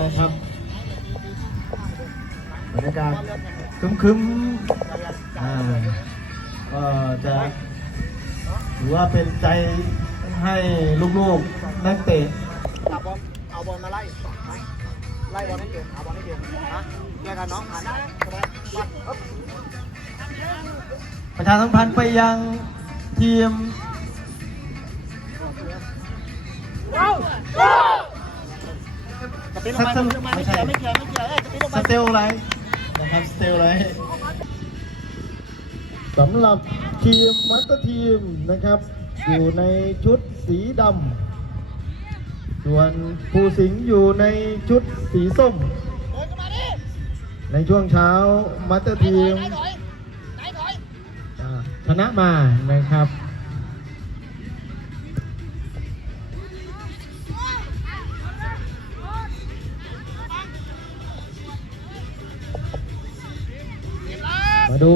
นะครับบรรยากาศครึ้มๆอ่าก็จะถือว่าเป็นใจให้ลูกๆนักเตะจับบอลเอาบอลมาไล่ไหมไล่บอลให้เก่งเอาบอลให้เก่งนะแยกกันน้องผ่านได้สบายมาปึ๊บประชาสัมพันธ์ไปยังทีม สปินลงมาลงมาไม่เกี่ยวไม่เกี่ยวไม่เกี่ยวเอ้ยสปินลงสมาเตลไลท์นะครับสเตลไลท์สำหรับทีมมัตเตอร์ทีมนะครับ อยู่ในชุดสีดำส่วนภูสิงห์อยู่ในชุดสีส้ม เดินเข้ามาดิในช่วงเช้ามัตเตอร์ทีมไหนถอยไหนถอย อ่าชนะมานะครับ ดู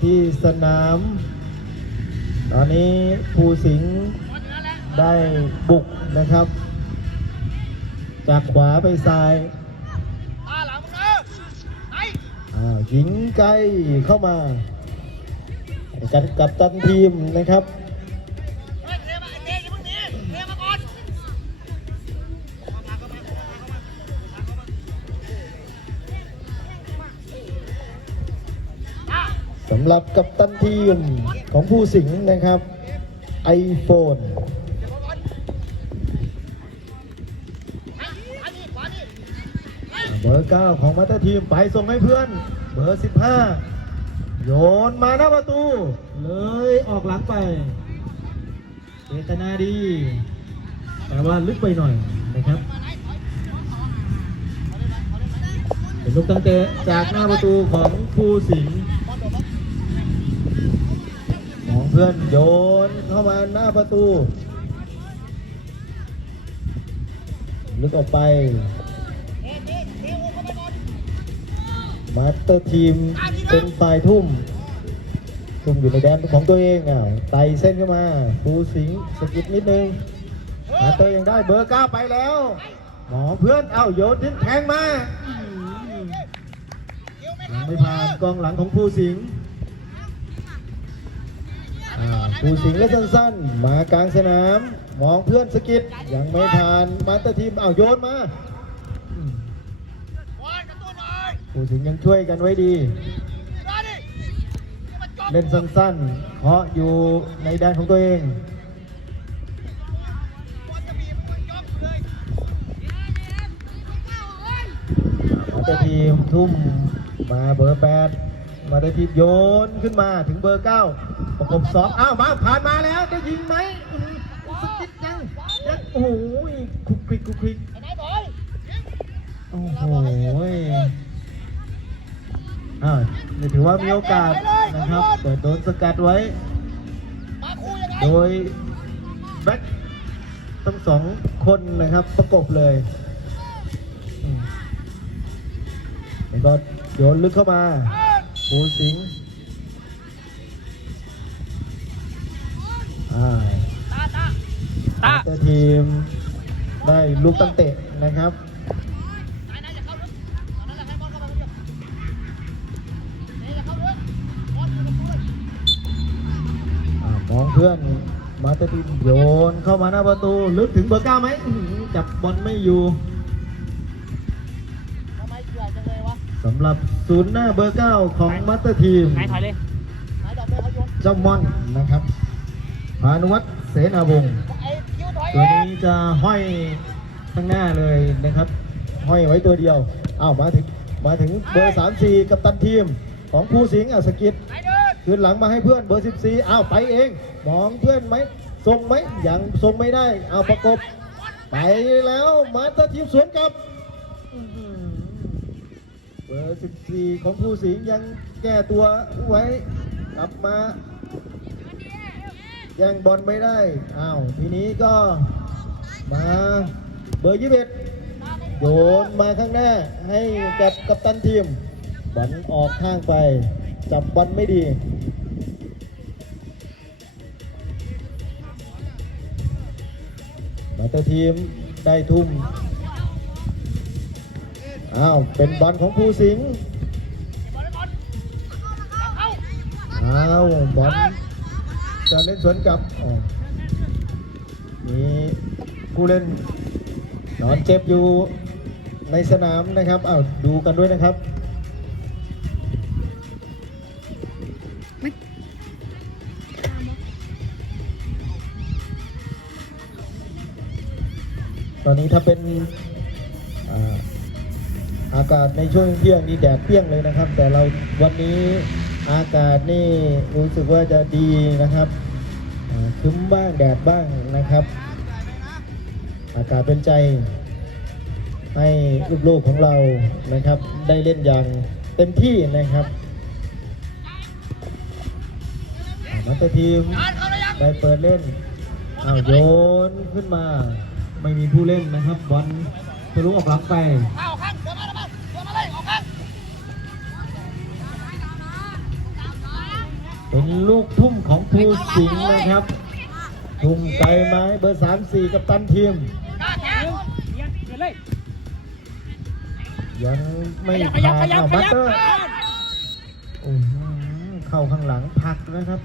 ที่สนาม ตอนนี้ภูสิงห์ได้บุกนะครับ จากขวาไปซ้ายตาหลังมึงนะไหนอ่ายิงไกลเข้ามา กันกับตันทีมนะครับำหรับกัปตันทีมของผู้สิงห์นะครับ iPhone เดี๋ยวก่อนขวานี่ขวานี่เบอร์9ของมาตเตอร์ทีมไปส่งให้เพื่อน เบอร์15โยนมาหน้าประตู เลยออกหลังไปเจตนาดี แต่ว่าลึกไปหน่อยนะครับเป็นลูกตั้งเตะจากหน้าประตูของผู้สิงห์ของเพื่อนโยนเข้ามาหน้าประตูลึกออกไป มาสเตอร์ทีมเป็นฝ่ายทุ่ม ทุ่มอยู่ในแดนของตัวเองอะไต่เส้นเข้ามาภูสิงห์สะกิดนิดนึงมาเตอร์ยังได้เบอร์เก้าไปแล้ว หมอเพื่อนเอ้าโยนทิ้งแทงมาไม่ผ่านกองหลังของภูสิงห์ อ่าภูสิงห์เล่นสั้นๆ มากลางสนาม มองเพื่อนสกิดยังไม่ผ่านมาตอร์ทีมเอ้าโยนมาอืมบอลกระตุ้สิงยังช่วยกันไว้ดี เล่นสั้นๆเพราะอยู่ในแดนของตัวเองบอลจะบีบมันยกเลยมาเตอร์ทีมทุ่มมาเบอร์แปดมาตอร์ทีมโยนขึ้นมาถึงเบอร์เก้า ประกบสองอ้าวมาผ่านมาแล้วจะยิงไหมอื้อหือสกิดยังยังโอ้โหคุกคลิกคุกคลิกไหนบอยโอ้โหอ่านี่ถือว่ามีโอกาสนะครับแต่โดนสกัดไว้ โดยแบ็คทั้งสองคนนะครับประกบเลยแล้วก็โยนลึกเข้ามาภูสิงห์ ทีมได้ลูกตั้งเตะนะครับไหนไหนอย่าเข้าลึกตอนนั้นแหละให้บอลเข้ามาคนเดียวเดี๋ยวอย่าเข้าลึกบอลอยู่กับพื้นอามองเพื่อนมาสเตอร์ทีมโยนเข้ามาหน้าประตูลึกถึงเบอร์เก้าไหมอื้อหือจับบอลไม่อยู่ทำไมเกลือจังเลยวะสำหรับศูนย์หน้าเบอร์เก้าของมาสเตอร์ทีมไหนถอยเลยไหนดอกเบี้ยเขาโยนเจ้ามอนนะครับพานุวัฒน์เสนาวงศ์ไอ้คิวถอย ตัวนี้จะห้อยข้างหน้าเลยนะครับ ห้อยไว้ตัวเดียวอ้าวมาถึงมาถึงเบอร์34กับตันทีมของภูสิงห์อะสกิดคืนหลังมาให้เพื่อนเบอร์ 14อ้าวไปเอง มองเพื่อนไหมส่งไหมยังส่งไม่ได้อ้าวประกบ ไปแล้วมาตอร์ทีมสวนกลับอื้อหือเบอร์ 14 ของภูสิงห์ยังแก้ตัวไว้กลับมา แย่งบอลไม่ได้ อ้าว ทีนี้ก็มาเบอร์ยี่สิบโยนมาข้างหน้าให้กับกัปตันทีมบอลออกข้างไป จับบอลไม่ดีมาเตอร์ทีมได้ทุ่ม อ้าว เป็นบอลของภูสิงห์อ้าว บอล จะเล่นสวนกลับอ๋อมีผู้เล่นนอนเจ็บอยู่ในสนามนะครับอ้าวดูกันด้วยนะครับตอนนี้ถ้าเป็นอาอากาศในช่วงเที่ยงนี่แดดเปรี้ยงเลยนะครับ แต่เราวันนี้ อากาศนี่รู้สึกว่าจะดีนะครับคึ้มบ้างแดดบ้างนะครับ อากาศเป็นใจ ให้ลูกโลกของเรานะครับ ได้เล่นอย่างเต็มที่นะครับอ่ามัตเตอร์ทีมได้เปิดเล่นอ้าวโยนขึ้นมา ไม่มีผู้เล่นนะครับบอลทะลุออกหลังไป เป็นลูกทุ่มของภูสิงห์นะครับ ทุ่มไกลไม้เบอร์3 4กับตันทีม ยังไม่ผ่านเอาบัตเตอร์โอ้โหเข้าข้างหลังผักนะครับ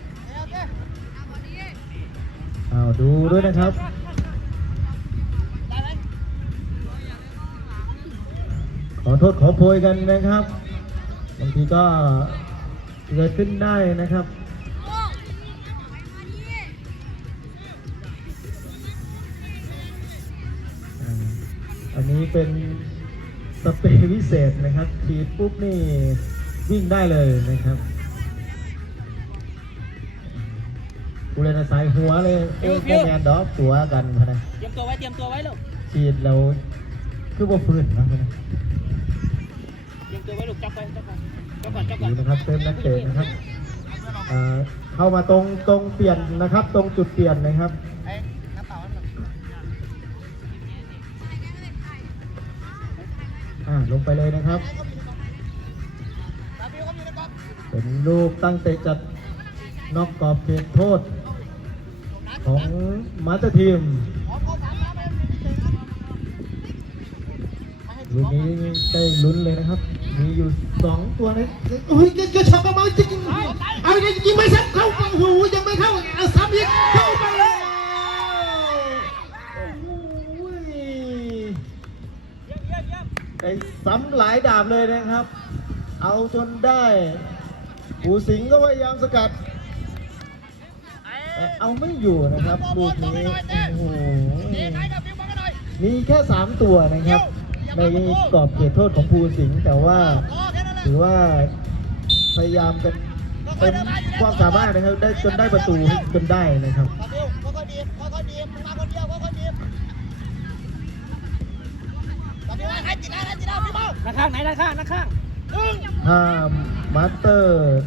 เอาดูด้วยนะครับขอโทษขอโพยกันนะครับบางทีก็ เกิดขึ้นได้นะครับอ่าอันนี้เป็นสเปรย์วิเศษนะครับฉีดปุ๊บนี่วิ่งได้เลยนะครับกูเลยนะสายหัวเลยเอ้ยฟิวแมนดอกตัวกันพะนะเตรียมตัวไว้เตรียมตัวไว้ลูกฉีดแล้วคือว่าฟื้นนะพะนะเตรียมตัวไว้ลูกจับไปจับไป ดีนะครับเติมนักเตะนะครับเข้ามาตรงตรงเปลี่ยนนะครับ ตรงจุดเปลี่ยนนะครับลงไปเลยนะครับ เป็นลูกตั้งเตะจัดนอกกรอบเขตโทษ ของมาสเตอร์ทีมลูกนี้ได้ลุ้นเลยนะครับ มีอยู่สองตัวเลยเฮ้ยจะจะช็อกออกมาจริงๆเอายังยิงไม่ซ้ำเข้าโอ้โหยังไม่เข้าเอาซ้ำอีกเข้าไปแล้วโอ้โหเยี่ยมเยี่ยมเยี่ยมไอ้ซ้ำหลายดาบเลยนะครับ เอาจนได้ปูสิงห์ก็พยายามสกัดแต่เอาไม่อยู่นะครับลูกนี้โอ้โหเจ๊ไหนกับบิวมากันหน่อยมีแค่3ตัวนะครับ ในกรอบเขตโทษของภูสิงห์แต่ว่าพอแค่นั้นแหละถือว่าพยายามกันเต็มความสามารถนะครับได้จนได้ประตูให้จนได้นะครับตาบิวค่อยๆดีบค่อยๆดีบมึงมาคนเดียวค่อยๆดีบตาบิวให้ติดแล้วให้ติดแล้วพี่เบ้าด้านข้างไหนด้านข้างด้านข้างหนึ่งถ้ามาสเตอร์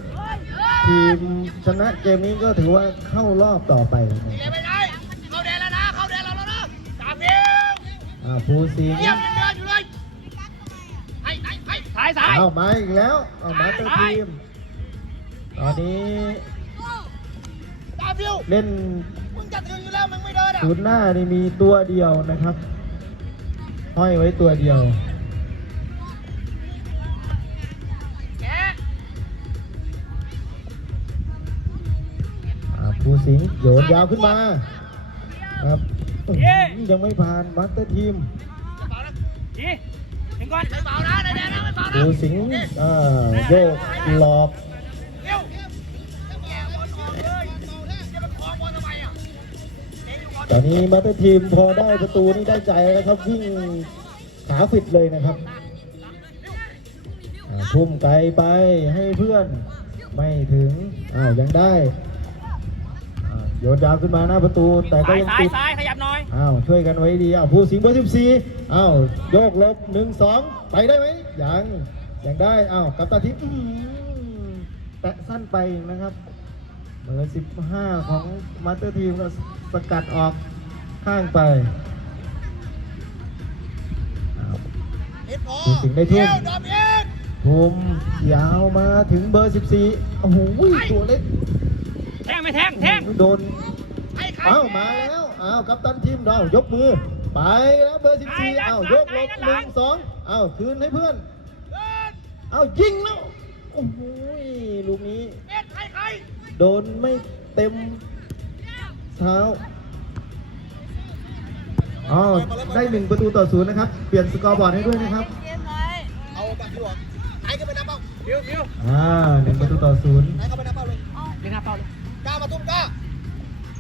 ทีมชนะเกมนี้ก็ถือว่าเข้ารอบต่อไปนะนี่คเลรัยบไปไหนเข้าแดนแล้วนะเข้าแดนเราแล้วนะตาบิวอ่าภูสิงห์ายสายเอามาอีกแล้วเอามาสเตอร์ทีม ตอนนี้ตาบิวเล่นมึงจะถึงอยู่แล้วมึงไม่เดินอะศูนย์หน้านี่มีตัวเดียวนะครับ ห้อยไว้ตัวเดียวแกอ่าภูสิงห์โยนยาวขึ้นมาครับอื้อหือยังไม่ผ่านมาสเตอร์ทีม ถึงก่อนไม่เปล่านะแดงนะไม่เบานะดูสิงห์อ่าโยกหลอกเร็วแย่บตอนนี้มาเตอร์ทีมพอได้ประตูนี่ได้ใจแล้วครับวิ่งขาฟิตเลยนะครับทุ่มไกลไปให้เพื่อนไม่ถึงอ้าวยังได้ โยนยาวขึ้นมาหน้าประตู แต่ก็สายยังสายติดสายขยับหน่อย อ้าวช่วยกันไว้ดีอ้าวผู้สิงห์เบอร์สิบสี่อ้าวโยกลบหนึ่งสองไปได้ไหมยังยังได้อ้าวกัปตันทีมอื้อหือแตะสั้นไปนะครับเบอร์สิบห้าของมาสเตอร์ทีมก็สกัดออกข้างไปอ้าวเอ็ดพอผู้สิงห์ได้ทุ่มเร็วดับเอ็ดทุ่มยาวมาถึงเบอร์สิบสี่โอ้โหตัวเล็กแทง ไม่แทงแทงโดนให้ใครอ้าวมาแล้วอ้าวกัปตันทีมเรายกมือ ไปแล้วเบอร์สิบสี่อ้าวยกหลบหนึ่งสองอ้าวคืนให้เพื่อนเดินอ้าวยิงแล้วโอ้โหลูกนี้เอ็ดใครใครโดนไม่เต็มเท้าอ๋อได้หนึ่งประตูต่อศูนย์นะครับ เปลี่ยนสกอร์บอร์ดให้ด้วยนะครับ เอาแบบที่บอกไอ้ก็ไปนับเป้าเดี๋ยวเดี๋ยวอ่าหนึ่งประตูต่อศูนย์ไอ้ก็ไปนับเป้าเลยเล่นหน้าเป้าเลย กล้ามาตุ้มกล้า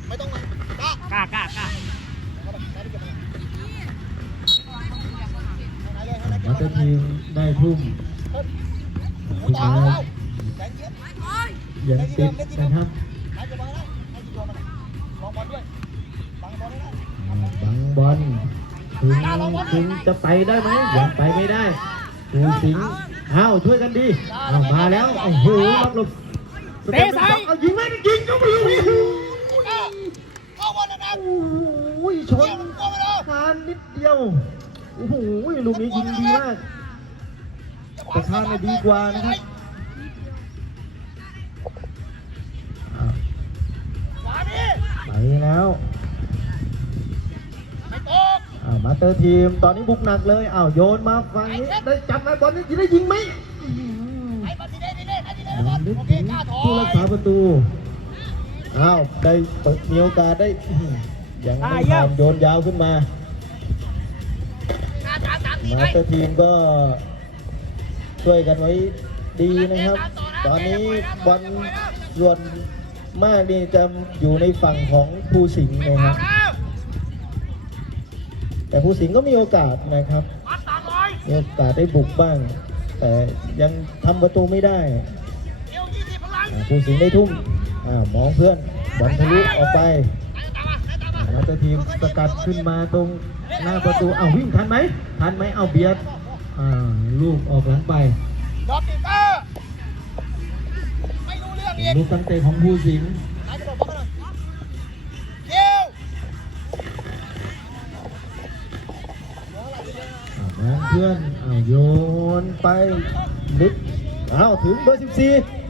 ไม่ต้องมากล้ากล้ากล้ากล้าเข้าไปได้ที่เก็บมาไหนเลยให้ไหนเก็บมามาสเตอร์ทีมได้ทุ่มหูต่อเอาแสงเจี๊ยบยังติดนะครับไหนเก็บมาได้ให้จิโยมันลองบอลด้วยบังบอลได้อ่าบังบอลถึงถึงจะไปได้ไหมยังไปไม่ได้ปูสิงห์อ้าวช่วยกันดีอ้าวมาแล้วโอ้โหล็อกหลบส เต็ปหนึ่งสองเอายิงไหมยิงก็ไม่รู้เข้าบอลนะนะโอ้ยชนเกี่ยวมันกลัวไปแล้วคานนิดเดียวโอ้โหลูกนี้ยิงดีมากแต่คานน่ะดีกว่านะครับอ่าขวาดิไปแล้วไม่ตกอ้าวมาสเตอร์ทีมตอนนี้บุกหนักเลยอ้าวโยนมาฝั่งนี้ได้จับไหมบอลนี้จะได้ยิงไหม โอเคถึงกล้าถอผู้รักษาปยระตู อ้าว ได้เปิดมีโอกาสได้อื้อหือยังไม่ผ่านโยนยาวขึ้นมากล้าสามสามสี่มาไปสเตอร์ทีมก็ช่วยกันไว้ดีนะครับ ตอนนี้บอลส่วนมากนี่จะอยู่ในฝั่งของภูสิงห์ไม่นะคเผารับ แล้วแต่ภูสิงห์ก็มีโอกาสนะครับ วัดสามร้อยมีโอกาสได้บุกบ้าง แต่ยังทำประตูไม่ได้เอว ยี่สิบพลังอ่าภูสิงห์ได้ทุ่มอ่ามองเพื่อนบอลทะลุออกไปไหนตามมาไหนตามมามาสเตอร์ทีมสกัดขึ้นมาตรงหน้าประตูเอาวิ่งทันไหมทันไหมเอาเบียดอ่าลูกออกหลังไปดอกติเตอร์ไม่รู้เรื่องอีกลูกตั้งเตะของภูสิงห์ไหนจะบอกบอกกันหน่อยเกี่ยวอ่ามองเพื่อนเอาโยนไปลึกเอาถึงเบอร์ 14อ่า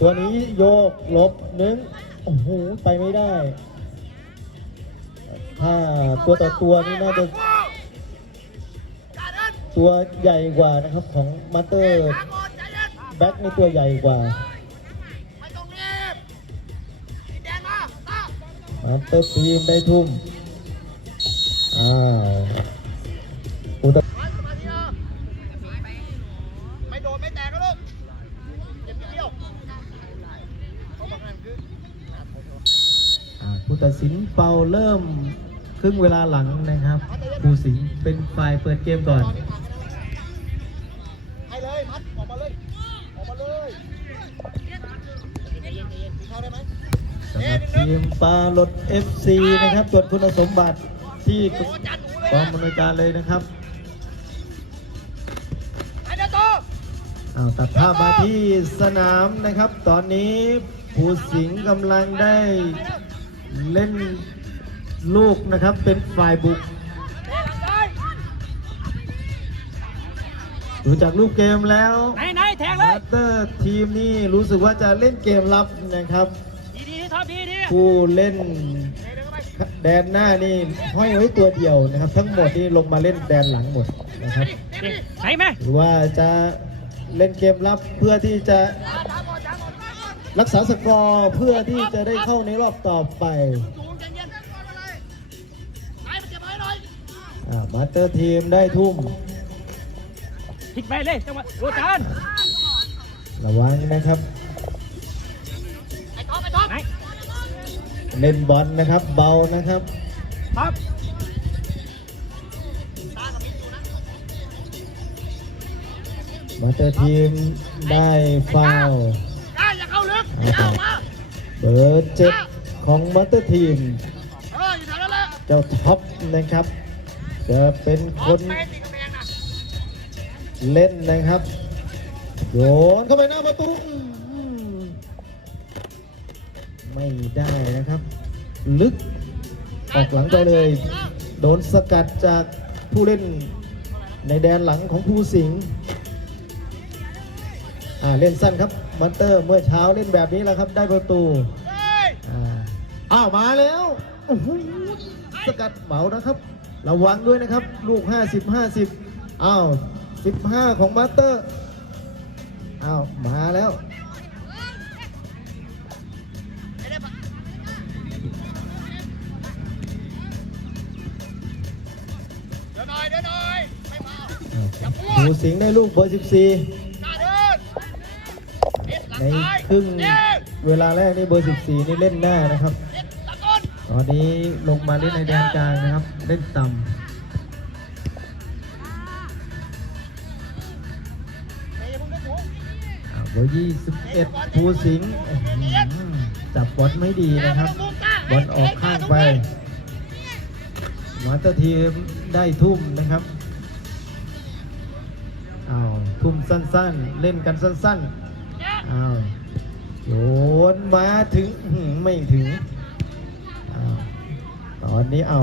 ตัวนี้โยกลบหนึ่งโอ้โหไปไม่ได้ ถ้าตัวต่อตัวนี่น่าจะ ตัวใหญ่กว่านะครับของมาเตอร์แบ็กในตัวใหญ่กว่าไม่ต้องรีบสีแดงมาเตอร์ทีมได้ทุ่มอ้าว เป่าเริ่มครึ่งเวลาหลังนะครับผู้สิงห์เป็นฝ่ายเปิดเกมก่อนตอนนี้ผ่านกันแล้วให้เลยมัดออกมาเลยออกมาเลยเข้าได้ไหมสำหรับทีมปลาลด FC นะครับตรวจคุณสมบัติที่โอ้จัดหนูเลยกองบรรยการเลยนะครับไอ้เดโตอ้าวตัดภาพมาที่สนามนะครับ ตอนนี้ผู้สิงห์กำลังได้ เล่นลูกนะครับเป็นฝ่ายบุกเตะหลังซ้ายดูจากรูปเกมแล้วไหนไหนแทงเลมายสเตอร์ทีมนี่รู้สึกว่าจะเล่นเกมรับนะครับ ดีดีท็อปดีดีผู้เล่นเตะเดินเข้าไปแดนหน้านี่ห้อยไว้ตัวเดียวนะครับ ทั้งหมดนี่ลงมาเล่นแดนหลังหมดนะครับเตะดิไหนไหมหรือว่าจะเล่นเกมรับเพื่อที่จะ รักษาสกอร์เพื่อที่จะได้เข้าในรอบต่อไปสูงใจเย็นก่อนมาเลยไอ้มันเจ็บไว้หน่อยอ่ามาสเตอร์ทีมได้ทุ่มพลิกไปเลยจังหวะโรจานระวังนะครับไอ้ท็อปไอ้ท็อปไหนเล่นบอลนะครับเบานะครับท็อปตากับมิดอยู่นะมาสเตอร์ทีมได้ฟาวล์ เบอร์เจ็ดของมาสเตอร์ทีมเอออยู่แถวนั้นแหละเจ้าท็อปนะครับ จะเป็นคนเล่นนะครับโยนเข้าไปหน้าประตูไม่ได้นะครับ ลึกออกหลังไปเลย โดนสกัดจากผู้เล่นในแดนหลังของภูสิงอ่าเล่นสั้นครับ บันเตอร์เมื่อเช้าเล่นแบบนี้แหล้วครับ ได้ประตูเฮ้ยอ่าอ้าวมาแล้วโอ้โหไอ้สกัดเบานะครับ ระวังด้วยนะครับ ลูก 50 50อ้าว15 ของมาสเตอร์อ้าวมาแล้วไม่ได้ปะเดี๋ยวหน่อยเดี๋ยวหน่อยไม่เมาหมูสิงห์ได้ลูกเบอร์ 14 ครึ่งเวลาแรกนี่เบอร์ 14 นี่เล่นหน้านะครับ ตอนนี้ลงมาเล่นในแดนกลางนะครับ เล่นต่เฮ้ยอย่าเพิ่งได้ถูกำเบอร์21ภูสิงห์จับบอลไม่ดีนะครับ บอลออกข้างไปมาเตอร์ทีมได้ทุ่มนะครับอ้าวทุ่มสั้นๆ เล่นกันสั้นๆ อ้าวโยนมาถึงไม่ถึงอ้าวตอนนี้เอา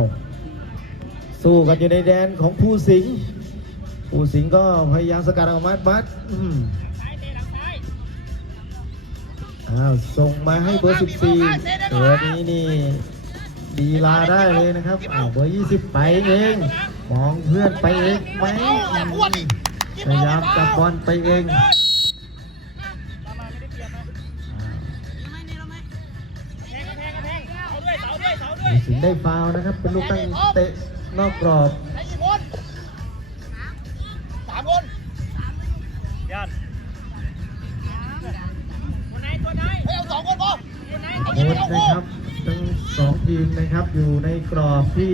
สู้กันอยู่ในแดนของภูสิงห์ภูสิงก็พยายามสกัดออกมาบัสอ้ายเตะหลังซ้ายอ้าวส่งมาให้เบอร์ 14 ตัวนี้นี่ดีลาได้เลยนะครับอ้าวเบอร์ 20 ไปเองมองเพื่อนไปเองไหมพวดดิพยายามจับบอลไปเอง ด้วยเสาด้วยสิงห์ได้ฟาวล์นะครับ เป็นลูกตั้งเตะนอกกรอบไอ้กี่คนสามคนยันตัวไหนตัวไหนเฮ้ยเอาสองคนพอตัวไหนเอาโค้ยี่ชไม่เอานะคู่ครับทั้งสองทีมนะครับอยู่ในกรอบที่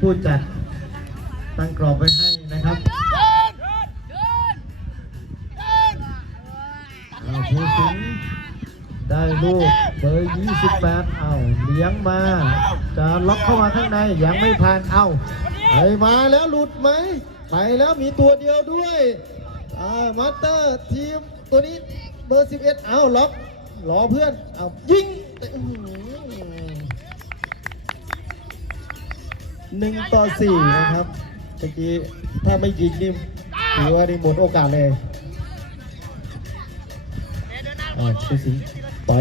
ผู้จัดตั้งกรอบไว้ให้นะครับเดินเดินเดินอ้าวภูสิงห์ได้ลูก เบอร์28 เอาเลี้ยงมา จะล็อกเข้ามาข้างในยังไม่ผ่านเอาไปมาแล้วหลุดไหม ไปแล้วมีตัวเดียวด้วยอ่ามาสเตอร์ทีมตัวนี้เบอร์ 11 เอาล็อกรอเพื่อนเอายิงหนึ่งต่อสี่นะครับเมื่อกี้ถ้าไม่ยิงนี่ถือว่านี่หมดโอกาสเลยเดินหน้าอ่าผู้สิง ห์ป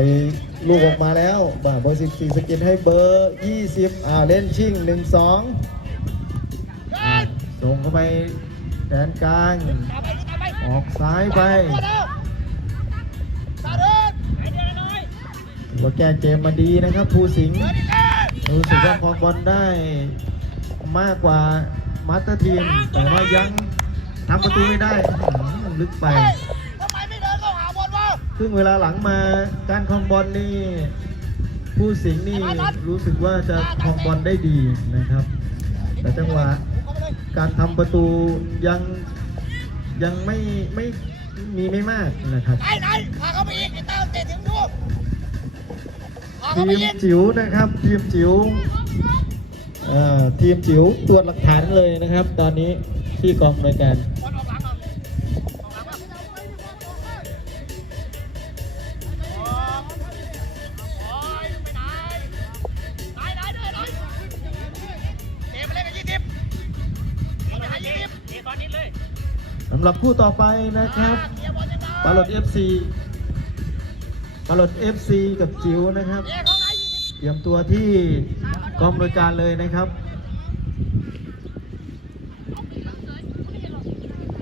ลูกออกมาแล้วบ่าเบอร์14สกินให้เบอร์20อ่าเล่นชิ่ง1 2เดิอ่านส่งเข้าไปแดนกลาง ออกซ้ายไปตัวเดินตาเดินไอเดียน้อยถือว่าแก้เกมมาดีนะครับภูสิงห์เดินดิเดินรู้สึกว่าครองบอลได้มากกว่ามาสเตอร์ทีม แต่ว่ายังทำประตูไม่ได้อื้อหือลึกไป ซึ่งเวลาหลังมาการครองบอลนี่ผู้สิงห์นี่รู้สึกว่าจะครองบอลได้ดีนะครับ แต่จังหวะเข้าไปเลยการทำประตูยังยังไม่ไม่มีไม่มากนะครับไหนไหนพาเขาไปอีกไอ้ตาเตะถึงดูพาทีเขาไปมอีกจิ๋วนะครับ ทีมจิ๋วเอ่อทีมจิ๋วตรวจหลักฐานเลยนะครับ ตอนนี้ที่กองบริการำหรับคู่ต่อไปนะครับเตะบอลยังไงปาลด FC ปาลด FC กับจิ๋วนะครับเตะเขาไหนยี่สิบเตรียมตัวที่กองบริการเลยนะครับ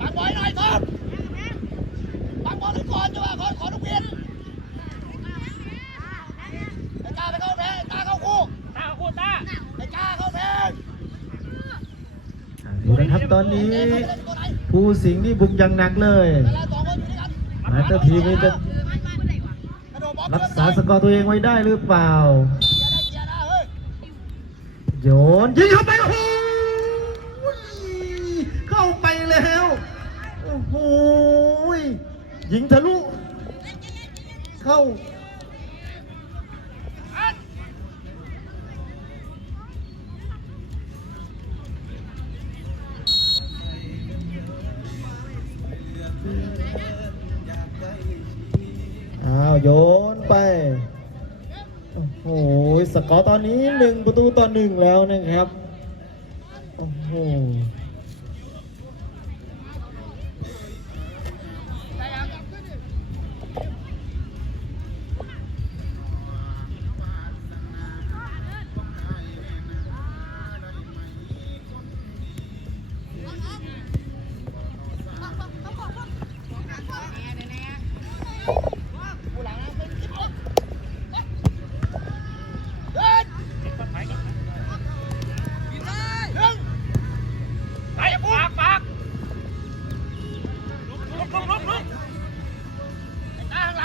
บังบอลหน่อยครับบังบอลให้ก่อนจ้ะขอขอทุกเพียรไอ้กาไปเข้าแพ้ไอ้กาเข้าคู่ตาคู่ตาไอ้กาเข้าแพ้อ่าดูนะครับตอนนี้ เตะไปเล่นตัวไหนผู้สิงห์นี่บุกอย่างหนักเลยเวลาสองคนอยู่ด้วยกันมาสเตอร์ทีมนี่จะกระโดดบอลรักษาสกอร์ตัวเองไว้ได้หรือเปล่าเกียร์ได้เกียร์ได้เฮ้ยโยนยิงเข้าไปโอ้โหเข้าไปแล้ว โอ้โหยิงทะลุ โยนไป โอ้โห สกอร์ตอนนี้หนึ่งประตูต่อหนึ่งแล้วนะครับ โอ้โห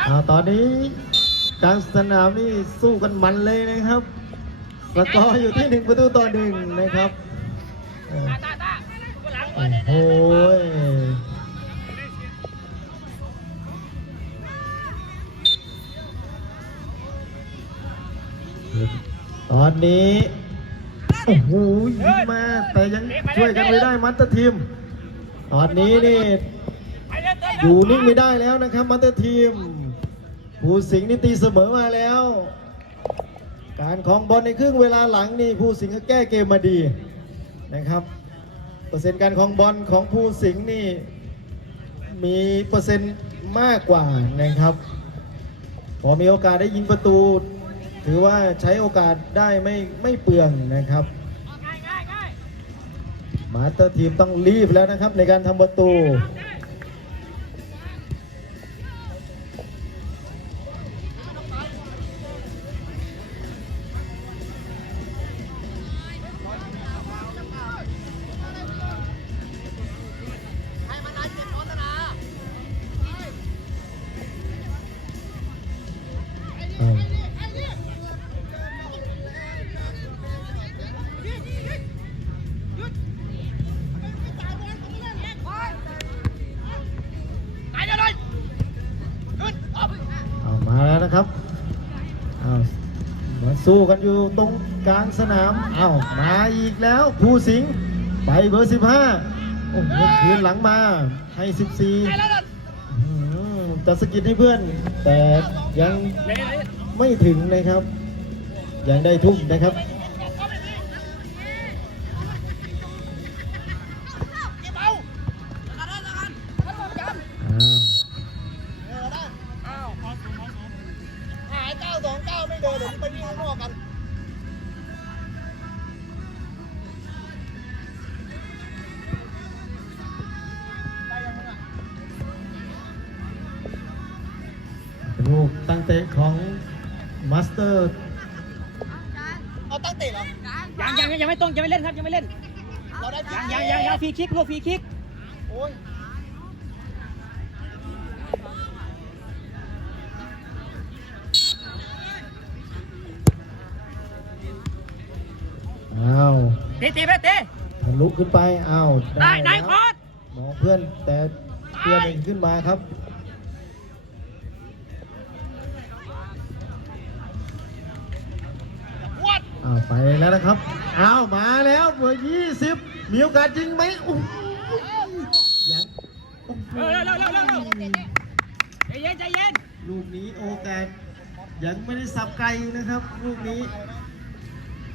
อ่าตอนนี้กลางสนามนี่สู้กันมันเลยนะครับสกอร์อยู่ที่หนึ่งประตูต่อหนึ่งนะครับโอ้โหตอนนี้โอ้โหยิงมาแต่ยังช่วยกันไม่ได้มัตเตอร์ทีม ตอนนี้นี่อยู่นิ่งไม่ได้แล้วนะครับมัตเตอร์ทีม ผู้สิงห์นี่ตีเสมอมาแล้ว การของบอลในครึ่งเวลาหลังนี่ผู้สิงห์ก็แก้เกมมาดีนะครับเปอร์เซ็นต์การของบอลของผู้สิงห์นี่มีเปอร์เซ็นต์มากกว่านะครับพอมีโอกาสได้ยิงประตู ถือว่าใช้โอกาสได้ไม่ไม่เปลืองนะครับง่ายง่ายง่ายมาเตอร์ทีมต้องรีบแล้วนะครับในการทำประตู สู้กันอยู่ตรงกลางสนามเอามาอีกแล้วภูสิงห์ไปเบอร์ 15 โอ้โหคืนหลังมาให้ไป14แล้วนั่นอื้อหือจะสกิดให้เพื่อน แต่ยังไม่ถึงนะครับ ยังได้ทุ่มนะครับ เล่นครับยังไม่เล่นเราได้ยังยังยังยังฟรีคิกลูกฟรีคิกโอ้ยอ้าวตีตีไปตีทะลุขึ้นไปอ้าวได้ได้แล้วคอร์สมองเพื่อนแต่เพื่อนเองขึ้นมาครับ อ้วนอ้าวไปแล้วนะครับ อ้าวมาแล้วเบอร์ยี่สิบมีโอกาสจริงไหมโอ้ยังโอ้โหเร็วเร็วเร็วเร็วเร็ว ใจเย็นใจเย็นลูกนี้โอกาสยังไม่ได้สับไกลนะครับ ลูกนี้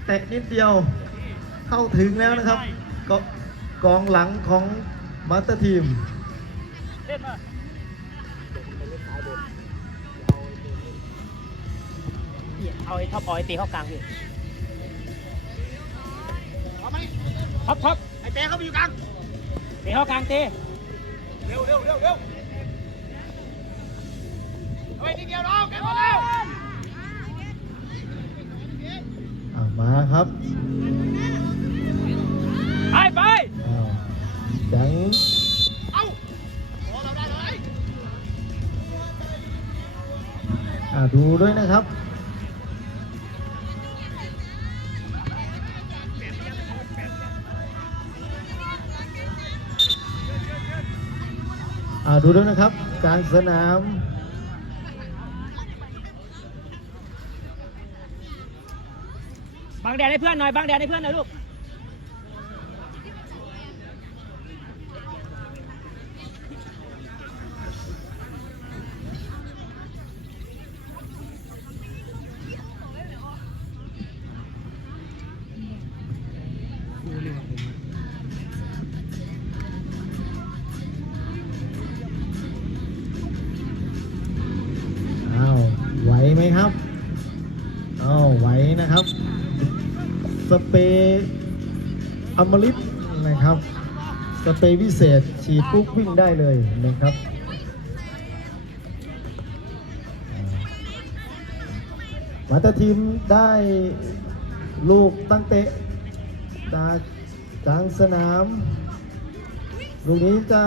แตะนิดเดียวเข้าถึงแล้วนะครับก็กองหลังของมาสเตอร์ทีม เล่นมาเอาไอ้ท็อปออ้ตีเข้ากลางพี่ เอาไหมท็อปท็อปไอ้เต้เขาไปอยู่กลางตีเข้ากลางตีเร็วเร็วเร็วเร็วเฮ้ยนิดเดียวน้องแกมาแล้วอ่ามาครับไปไปอ้าวยังเอ้าโอ้เราได้เลย อ่าดูด้วยนะครับ ดูด้วยนะครับกลางสนามบังแดดให้เพื่อนหน่อยบังแดดให้เพื่อนหน่อยลูก มฤตนะครับ สเปรย์วิเศษฉีดปุ๊บวิ่งได้เลยนะครับมาตรทีมได้ลูกตั้งเตะจากกลางสนามลูกนี้จะ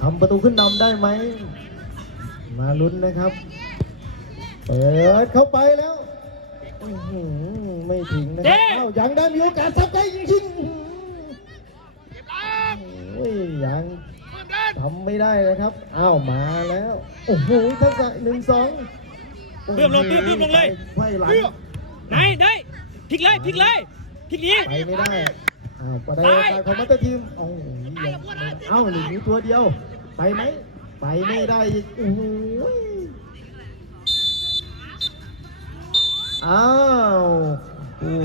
ทำประตูขึ้นนำได้ไหม มาลุ้นนะครับ เปิดเข้าไปแล้ว อื้อหือไม่ถึงนะครับเอ้ายังได้มีโอกาสสับได้จริงเก็บล้างๆโอ้ยยังเพิ่มเดินทำไม่ได้นะครับอ้าวมาแล้วโอ้โหทักษะหนึ่งสองเพิ่มลงเพิ่มเพิ่มลงเลย ไขว้หลัง ไหนได้พลิกเลยพลิกเลยพลิกนี้ ไปไม่ได้ อ้าวประเดี๋ยวการของมัตเตอร์ทีมโอ้โหยังเอ้าหลีกตัวเดียว ไปไหม ไปไม่ได้อีกโอ้โห อ้าวอู้